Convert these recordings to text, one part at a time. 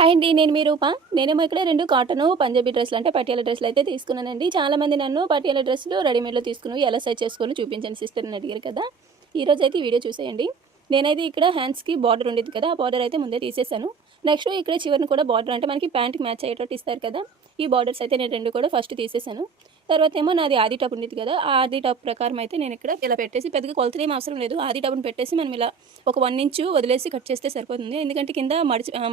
Hi అండి. నేను మీ రూప. నేనేమో ఇక్కడ 2 కాటను పంజాబీ డ్రెస్సులు అంటే పటియాలా డ్రెస్సులయితే తీసుకున్నానండి. చాలామంది నన్ను పటియాలా డ్రెస్సులు రెడీమేడ్‌లో తీసుకున్నవి ఎలా సైజ్ చేసుకోవాలో చూపించండి సిస్టర్ అని అడిగారు కదా! ఈరోజైతే ఈ వీడియో చూసేయండి. నేనైతే ఇక్కడ హ్యాండ్స్‌కి బార్డర్ ఉండేది కదా! ఆ బార్డర్ అయితే ముందే తీసేసాను. నెక్స్ట్ ఇక్కడ చివరన కూడా బార్డర్ అంటే మనకి ప్యాంట్‌కి మ్యాచ్ అయ్యేటట్టు ఇస్తారు కదా! ఈ బార్డర్స్ అయితే నేను 2 కూడా ఫస్ట్ తీసేసాను. తర్వాత ఏమో నాది ఆది టాప్ ఉండేది కదా! ఆ ఆది టాప్ ప్రకారం అయితే నేను ఇక్కడ ఇలా పెట్టేసి పెద్దగా కొలతలేం అవసరం లేదు. ఆది టాప్‌ని పెట్టేసి మనం ఇలా ఒక 1 ఇంచు వదిలేసి కట్ చేస్తే సరిపోతుంది. ఎందుకంటే కింద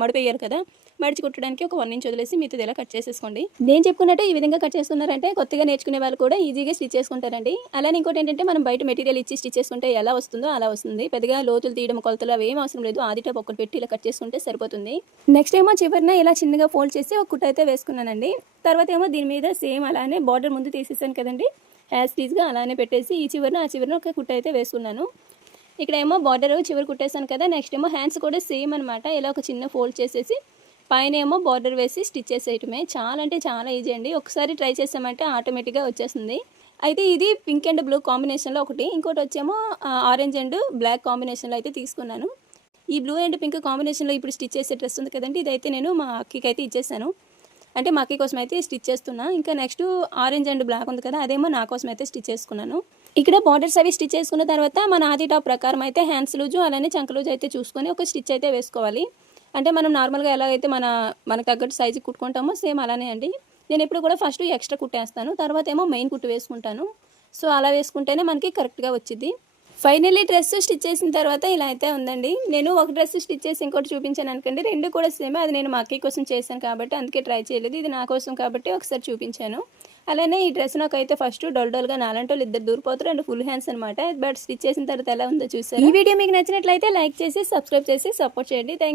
మడిపెయ్యాలి కదా! మడిచి కుట్టడానికి ఒక 1 ఇంచ్ వదిలేసి మిగతాది ఇలా కట్ చేసేసుకోండి. నేను చెప్పుకున్నట్టు ఈ విధంగా కట్ చేసుకున్నారంటే కొత్తగా నేర్చుకునే వాళ్ళు కూడా ఈజీగా స్టిచ్ చేసుకుంటారండి. అలానే ఇంకోటి ఏంటంటే మనం బయట మెటీరియల్ ఇచ్చి స్టిచ్ చేసుకుంటే ఎలా వస్తుందో అలా వస్తుంది. పెద్దగా లోతులు తీయడం కొలతలు అవి ఏం అవసరం లేదు. ఆది టాప్ ఒక్కటి పెట్టి ఇలా కట్ చేసుకుంటే సరిపోతుంది. నెక్స్ట్ ఏమో చివరిన ఇలా చిన్నగా ఫోల్డ్ చేసి ఒక కుట్టు అయితే వేసుకున్నానండి. తర్వాత ఏమో దీని మీద సేమ్ అలానే బార్డర్ ముందు తీసేసాను కదండి, యాజ్ టీజ్గా అలానే పెట్టేసి ఈ చివరిన ఆ చివరిన ఒక కుట్టు అయితే వేసుకున్నాను. ఇక్కడ ఏమో బార్డర్ చివరి కుట్టేసాను కదా. నెక్స్ట్ ఏమో హ్యాండ్స్ కూడా సేమ్ అనమాట. ఇలా ఒక చిన్న ఫోల్డ్ చేసేసి పైన ఏమో బార్డర్ వేసి స్టిచ్ చేసేయటమే. చాలా అంటే చాలా ఈజీ అండి. ఒకసారి ట్రై చేసామంటే ఆటోమేటిక్గా వచ్చేస్తుంది. అయితే ఇది పింక్ అండ్ బ్లూ కాంబినేషన్లో ఒకటి, ఇంకోటి వచ్చేమో ఆరెంజ్ అండ్ బ్లాక్ కాంబినేషన్లో అయితే తీసుకున్నాను. ఈ బ్లూ అండ్ పింక్ కాంబినేషన్లో ఇప్పుడు స్టిచ్ చేసే డ్రెస్ ఉంది కదండి, ఇదైతే నేను మా అక్కకి అయితే ఇచ్చేసాను. అంటే మా అక్కయ్య కోసం అయితే స్టిచ్ చేస్తున్నా. ఇంకా నెక్స్ట్ ఆరెంజ్ అండ్ బ్లాక్ ఉంది కదా, అదేమో నా కోసం అయితే స్టిచ్ చేసుకున్నాను. ఇక్కడ బార్డర్స్ అవి స్టిచ్ చేసుకున్న తర్వాత మన ఆది టాప్ ప్రకారం అయితే హ్యాండ్స్ లూజు అలానే చంక లూజు అయితే చూసుకొని ఒక స్టిచ్ అయితే వేసుకోవాలి. అంటే మనం నార్మల్గా ఎలాగైతే మనకు తగ్గట్టు సైజు కుట్టుకుంటామో సేమ్ అలానే అండి. నేను ఎప్పుడు కూడా ఫస్ట్ ఎక్స్ట్రా కుట్టేస్తాను, తర్వాత ఏమో మెయిన్ కుట్టు వేసుకుంటాను. సో అలా వేసుకుంటేనే మనకి కరెక్ట్గా వచ్చింది. ఫైనల్లీ డ్రెస్ స్టిచ్ చేసిన తర్వాత ఇలా అయితే ఉందండి. నేను ఒక డ్రెస్ స్టిచ్ చేసి ఇంకోటి చూపించాను అనుకోండి, 2 కూడా సేమే. అది నేను మా అక్కయ్య కోసం చేశాను కాబట్టి అందుకే ట్రై చేయలేదు. ఇది నా కోసం కాబట్టి ఒకసారి చూపించాను. అలానే ఈ డ్రెస్ నాకైతే ఫస్ట్ డోల్గా నాలంటోళ్ళు ఇద్దరు దూరిపోతారు అండ్ ఫుల్ హ్యాండ్స్ అనమాట. బట్ స్టిచ్ చేసిన తర్వాత ఎలా ఉందో చూసారు. ఈ వీడియో మీకు నచ్చినట్లయితే లైక్ చేసి సబ్స్క్రైబ్ చేసి సపోర్ట్ చేయండి. థ్యాంక్